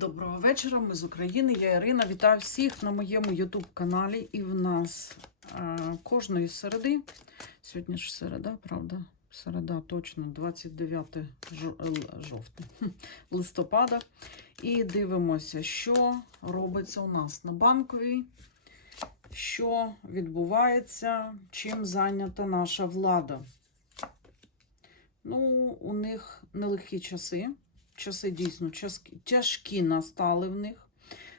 Доброго вечора, ми з України. Я Ірина. Вітаю всіх на моєму YouTube каналі. І в нас е, кожної середи, сьогодні ж середа, правда? Середа, точно, 29 жовтня, листопада. І дивимося, що робиться у нас на банковій, що відбувається, чим зайнята наша влада. Ну, у них нелегкі часи. Часи дійсно тяжкі настали в них.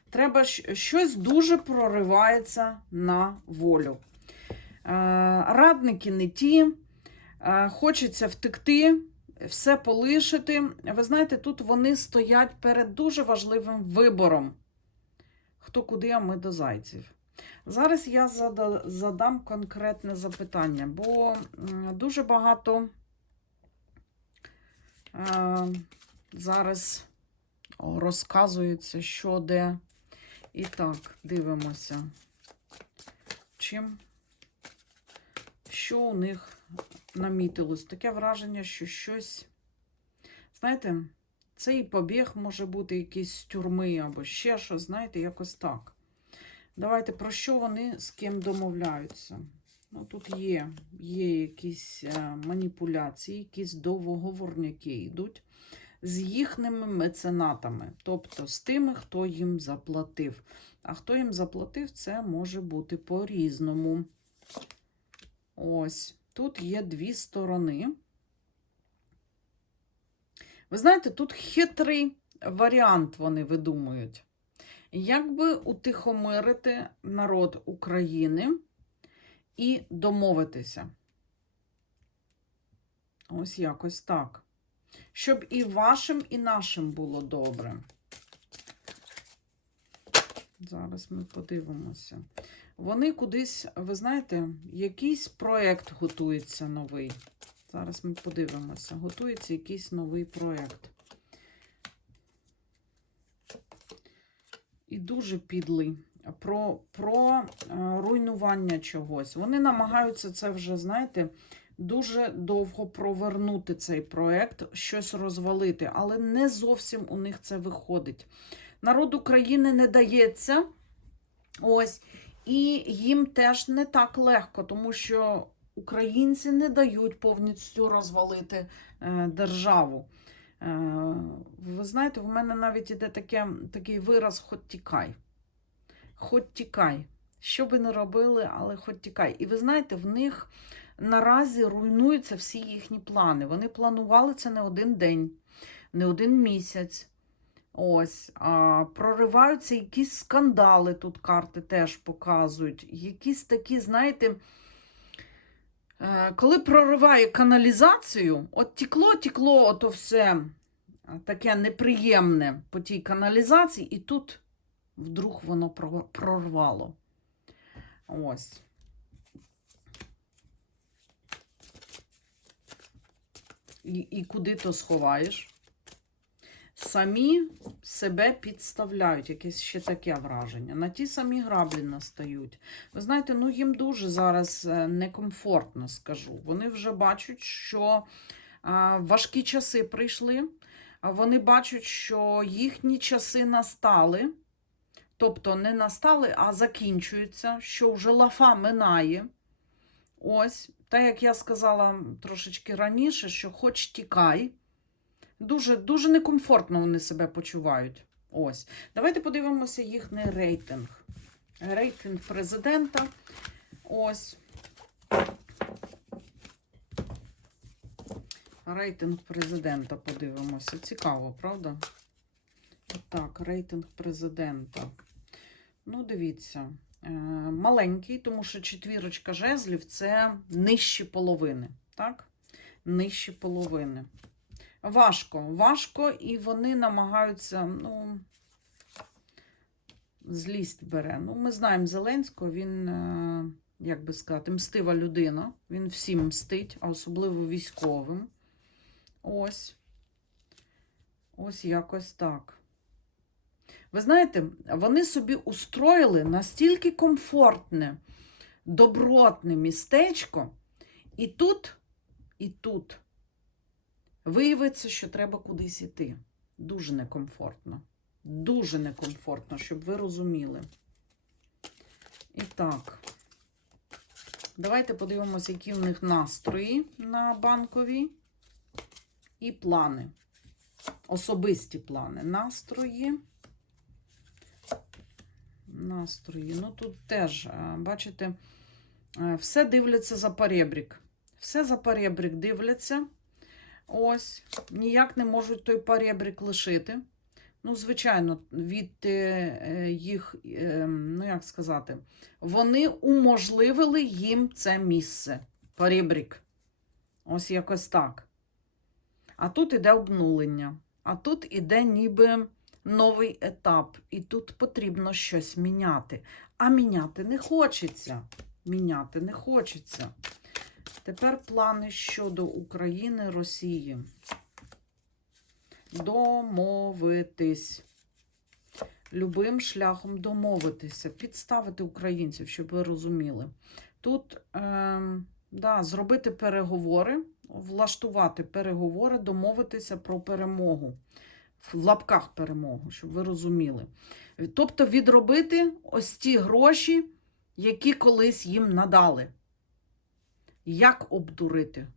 Треба щось дуже проривається на волю. Е, Радники не ті, е, хочеться втекти, все полишити. Ви знаєте, тут вони стоять перед дуже важливим вибором. Хто куди, а ми до зайців. Зараз я задам конкретне запитання, бо дуже багато. Зараз розказується, що де. І так, дивимося, чим, що у них намітилось. Таке враження, що щось, знаєте, цей побіг може бути якийсь з тюрми або ще щось, знаєте, якось так. Давайте про що вони з ким домовляються. Ну, тут є, є якісь е, маніпуляції, якісь договорняки йдуть з їхніми меценатами, тобто з тими, хто їм заплатив. А хто їм заплатив, це може бути по-різному. Ось, тут є дві сторони. Ви знаєте, тут хитрий варіант вони видумують. Як би утихомирити народ України і домовитися? Ось якось так щоб і вашим, і нашим було добре. Зараз ми подивимося. Вони кудись, ви знаєте, якийсь проєкт готується новий. Зараз ми подивимося. Готується якийсь новий проєкт. І дуже підлий. Про, про е, руйнування чогось. Вони намагаються це вже, знаєте, дуже довго провернути цей проект, щось розвалити, але не зовсім у них це виходить. Народ України не дається. Ось, і їм теж не так легко, тому що українці не дають повністю розвалити е, державу. Е, ви знаєте, в мене навіть іде таке, такий вираз хоч тікай. Хоч тікай. Що би не робили, але хоч тікай. І ви знаєте, в них наразі руйнуються всі їхні плани. Вони планували це не один день, не один місяць. Ось, а, прориваються якісь скандали, тут карти теж показують. Якісь такі, знаєте, е, коли прориває каналізацію, от тікло, тікло, ото все е, таке неприємне по тій каналізації, і тут вдруг воно прорвало. Ось. І, куди то сховаєш? Самі себе підставляють, якесь ще таке враження. На ті самі граблі настають. Ви знаєте, ну їм дуже зараз е, некомфортно, скажу. Вони вже бачать, що важкі часи прийшли. а Вони бачать, що їхні часи настали. Тобто не настали, а закінчуються, що вже лафа минає. Ось, так як я сказала трошечки раніше, що хоч тікай, дуже, дуже некомфортно вони себе почувають. Ось. Давайте подивимося їхній рейтинг. Рейтинг президента. Ось. Рейтинг президента подивимося. Цікаво, правда? Так, рейтинг президента. Ну, дивіться. Е, маленький, тому що четвірочка жезлів це нижчі половини. Так? Нижчі половини. Важко, важко, і вони намагаються, ну, злість бере. Ну, ми знаємо Зеленського, він, е, як би сказати, мстива людина. Він всім мстить, а особливо військовим. Ось. Ось якось так. Ви знаєте, вони собі устроїли настільки комфортне, добротне містечко, і тут, і тут виявиться, що треба кудись іти. Дуже некомфортно. Дуже некомфортно, щоб ви розуміли. І так, давайте подивимося, які в них настрої на банковій і плани. Особисті плани. Настрої. Настрої. Ну, тут теж, бачите, все дивляться за перебрік. Все за перебрік дивляться. Ось, ніяк не можуть той перебрік лишити. Ну, звичайно, від е, їх, е, ну як сказати, вони уможливили їм це місце. Перебрік. Ось якось так. А тут іде обнулення. А тут іде ніби новий етап. І тут потрібно щось міняти. А міняти не хочеться. Міняти не хочеться. Тепер плани щодо України, Росії. Домовитись. Любим шляхом домовитися, підставити українців, щоб ви розуміли. Тут е, да, зробити переговори, влаштувати переговори, домовитися про перемогу. В лапках перемогу, щоб ви розуміли. Тобто відробити ось ті гроші, які колись їм надали. Як обдурити?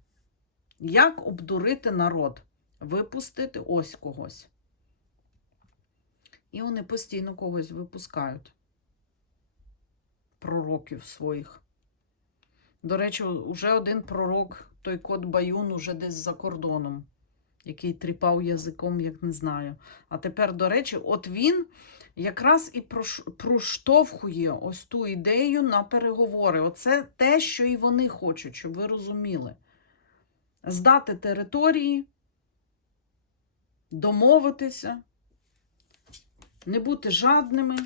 Як обдурити народ? Випустити ось когось. І вони постійно когось випускають. Пророків своїх. До речі, уже один пророк, той кот Баюн, уже десь за кордоном, який тріпав язиком, як не знаю. А тепер, до речі, от він якраз і проштовхує ось ту ідею на переговори. Оце те, що і вони хочуть, щоб ви розуміли. Здати території, домовитися, не бути жадними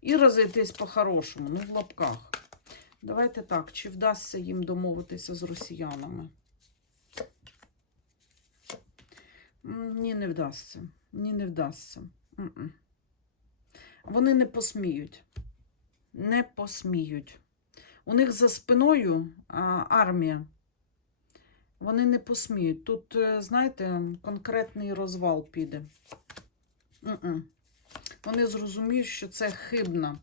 і розійтись по-хорошому, ну в лапках. Давайте так, чи вдасться їм домовитися з росіянами? М, Ні, не вдасться. Ні, не вдасться. М-м. Вони не посміють. Не посміють. У них за спиною а, армія. Вони не посміють. Тут, е, знаєте, конкретний розвал піде. М-м. Вони зрозуміють, що це хибно.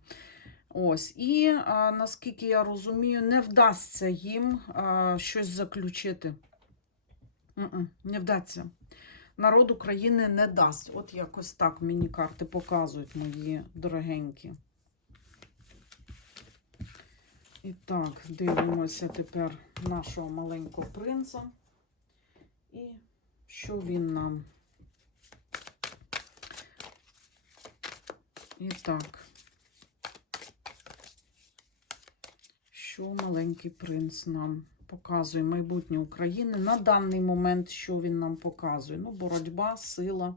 Ось. І а, наскільки я розумію, не вдасться їм а, щось заключити. М-м, Не вдасться. Народ України не дасть. От якось так мені карти показують, мої дорогенькі. І так, дивимося тепер нашого маленького принца. І що він нам. І так. Що маленький принц нам показує майбутнє України на даний момент, що він нам показує? Ну, боротьба, сила.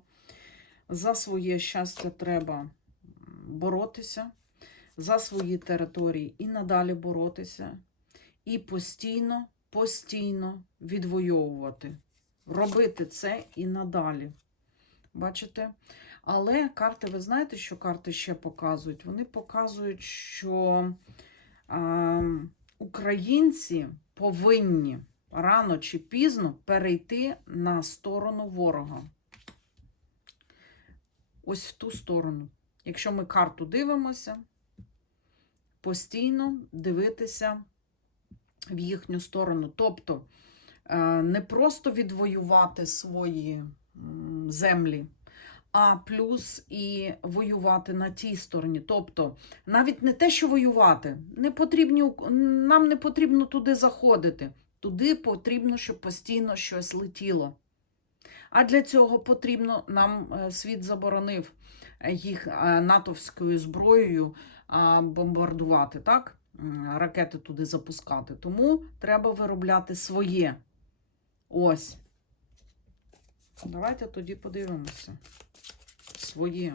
За своє щастя треба боротися, за свої території і надалі боротися, і постійно, постійно відвоювати. Робити це і надалі. Бачите? Але карти, ви знаєте, що карти ще показують? Вони показують, що а, українці повинні рано чи пізно перейти на сторону ворога. Ось в ту сторону. Якщо ми карту дивимося, постійно дивитися в їхню сторону. Тобто е, не просто відвоювати свої землі, а плюс і воювати на тій стороні. Тобто, навіть не те, що воювати, не потрібні, нам не потрібно туди заходити. Туди потрібно, щоб постійно щось летіло. А для цього потрібно, нам е, світ заборонив е, їх е, натовською зброєю бомбардувати, так? Ракети туди запускати. Тому треба виробляти своє. Ось. Давайте тоді подивимося. Своє.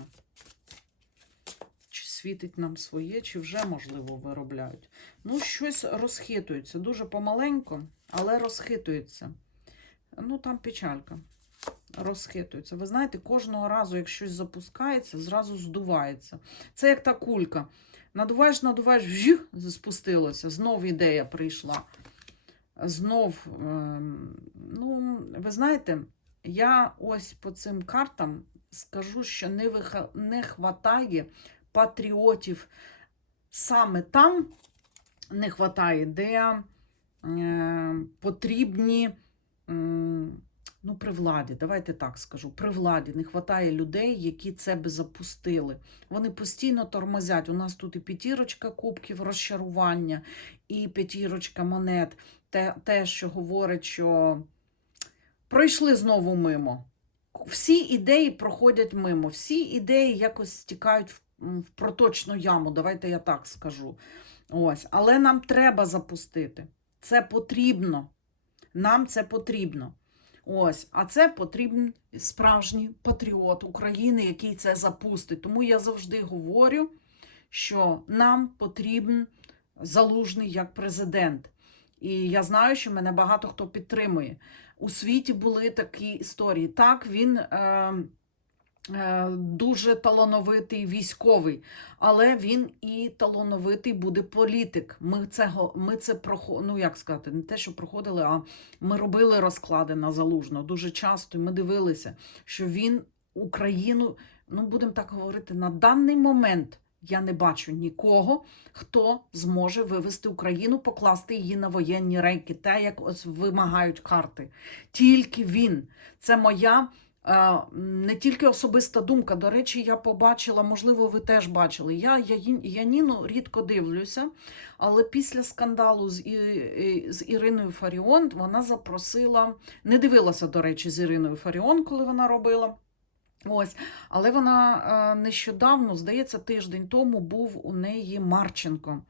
Чи світить нам своє, чи вже, можливо, виробляють. Ну, щось розхитується. Дуже помаленько, але розхитується. Ну, там печалька. Розхитується. Ви знаєте, кожного разу, як щось запускається, зразу здувається. Це як та кулька. Надуваєш, надуваєш, вжух, спустилося. Знов ідея прийшла. Знов, ем, ну, ви знаєте, я ось по цим картам скажу, що не, виха... не хватає патріотів саме там не хватає, де е, потрібні. м, Ну, при владі, давайте так скажу. При владі не вистачає людей, які це би запустили. Вони постійно тормозять. У нас тут і п'ятірочка кубків розчарування, і п'ятірочка монет. Те, те, що говорить, що пройшли знову мимо. Всі ідеї проходять мимо, всі ідеї якось стікають в, в проточну яму. Давайте я так скажу. Ось, але нам треба запустити. Це потрібно. Нам це потрібно. Ось, а це потрібен справжній патріот України, який це запустить. Тому я завжди говорю, що нам потрібен залужний як президент. І я знаю, що мене багато хто підтримує. У світі були такі історії. Так, він е, е, дуже талановитий військовий, але він і талановитий буде політик. Ми це, ми це прохо- ну як сказати, не те, що проходили, а ми робили розклади на залужного дуже часто. Ми дивилися, що він Україну, ну будемо так говорити, на даний момент. Я не бачу нікого, хто зможе вивести Україну, покласти її на воєнні рейки, те, як ось вимагають карти. Тільки він. Це моя е, не тільки особиста думка. До речі, я побачила, можливо, ви теж бачили. Я Яніну рідко дивлюся, але після скандалу з, з Іриною Фаріон вона запросила, не дивилася, до речі, з Іриною Фаріон, коли вона робила. Ось, але вона е, нещодавно, здається, тиждень тому був у неї Марченко.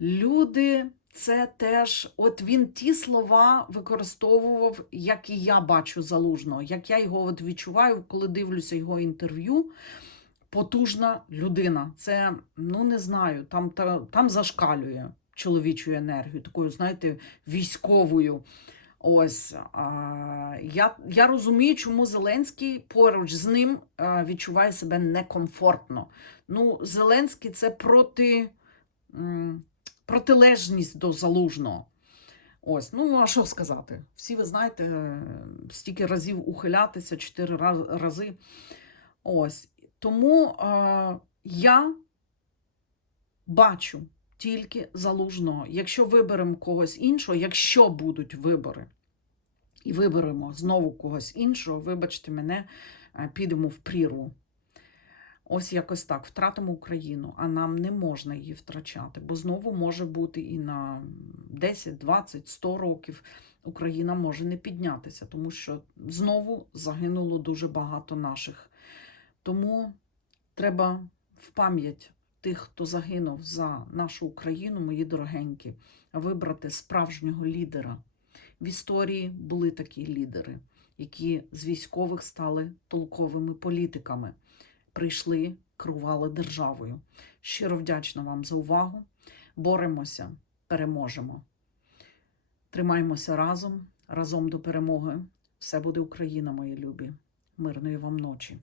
Люди, це теж, от він ті слова використовував, як і я бачу залужного, як я його от відчуваю, коли дивлюся його інтерв'ю. Потужна людина. Це, ну не знаю, там, та, там зашкалює чоловічу енергію, такою, знаєте, військовою. Ось а, я, я розумію, чому Зеленський поруч з ним відчуває себе некомфортно. Ну, Зеленський це проти, протилежність до залужного. Ось, ну а що сказати? Всі ви знаєте, е, стільки разів ухилятися, чотири рази. Ось. Тому е, я бачу тільки залужного. Якщо виберемо когось іншого, якщо будуть вибори, і виберемо знову когось іншого, вибачте мене, е, підемо в прірву. Ось якось так втратимо Україну, а нам не можна її втрачати, бо знову може бути і на 10, 20, 100 років Україна може не піднятися, тому що знову загинуло дуже багато наших. Тому треба в пам'ять тих, хто загинув за нашу Україну, мої дорогенькі, вибрати справжнього лідера. В історії були такі лідери, які з військових стали толковими політиками, прийшли, керували державою. Щиро вдячна вам за увагу. Боремося, переможемо. Тримаймося разом, разом до перемоги. Все буде Україна, мої любі. Мирної вам ночі.